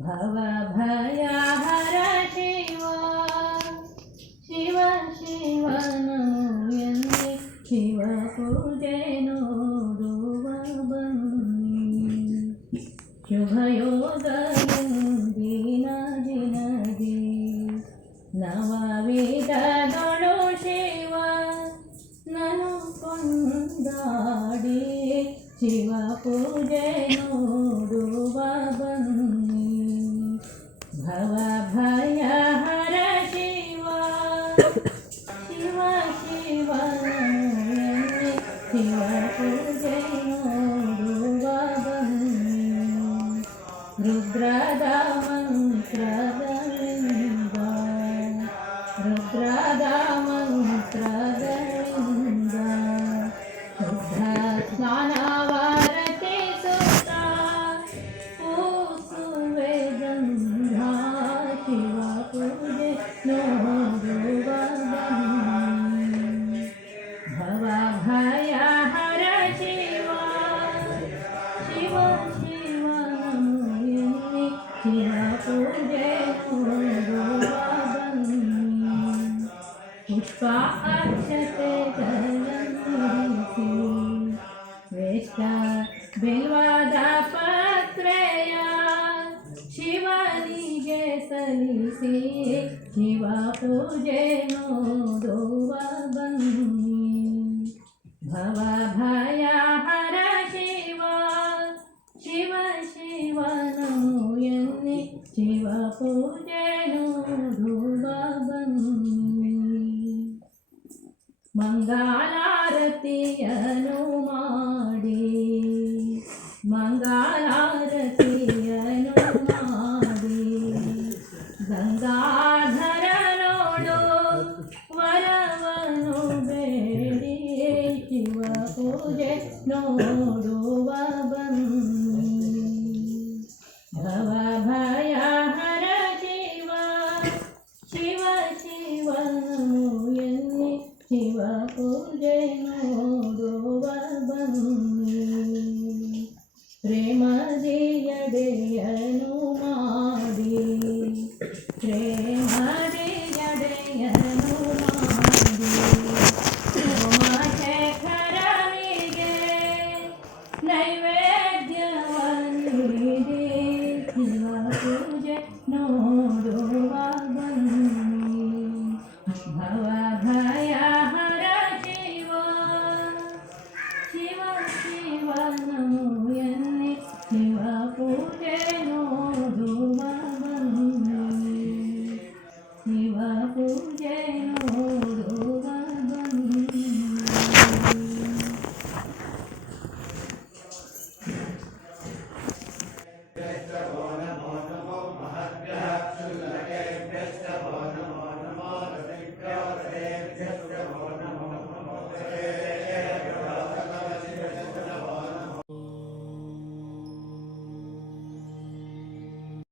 ಭವ ಭಯ ಹರ ಶಿವ ಶಿವ ಶಿವ ನಮೋ ಎಂದೆ ಶಿವ ಪೂಜೆ ನೋಡುವ ಬನ್ನಿ ಶುಭಯೋಗ ಎಂದಿನ ದಿನದಿ ನವವಿಧದೊಳು ಶಿವ ನನು ಕೊಂಡಾಡಿ శివ పూజను భవ భయ హర శివ శివ శివ శివ పూజను రుద్రద మంత్రద రుద్రద ಅಕ್ಷತೆ ಧರಿಸಿ ಶ್ರೇಷ್ಠ ಬಿಲ್ವದ ಪತ್ರೆಯ ಶಿವನಿಗೆ ಸಲ್ಲಿಸಿ ಶಿವ ಪೂಜೆ ನೋಡುವ ಬನ್ನಿ ಭವ ಭಯ ಮಂಗಳಾರತಿಯನು ಮಾಡಿ ಮಂಗಳಾರತಿಯನು ಮಾಡಿ ಗಂಗಾಧರ ನೋಡು ವರವನು ಬೇಡಿ ಶಿವ ಪೂಜೆ ನೋಡುವ ಬನ್ನಿ ಭವ ಶಿವ ಪೂಜೆ ನೋಡುವ ಬನ್ನಿ ಪ್ರೇಮದಿಯಡೆಯನು ಮಾಡಿ ಪ್ರೇಮದಿಯಡೆಯನು ಮಾಡಿ ಸೋಮಶೇಖರನಿಗೆ ನೈವೇದ್ಯವನ್ನಿದೆ ಶಿವ ಪೂಜೆ ನೋಡುವ ಬನ್ನಿ ಭವ Mm-hmm. Yay.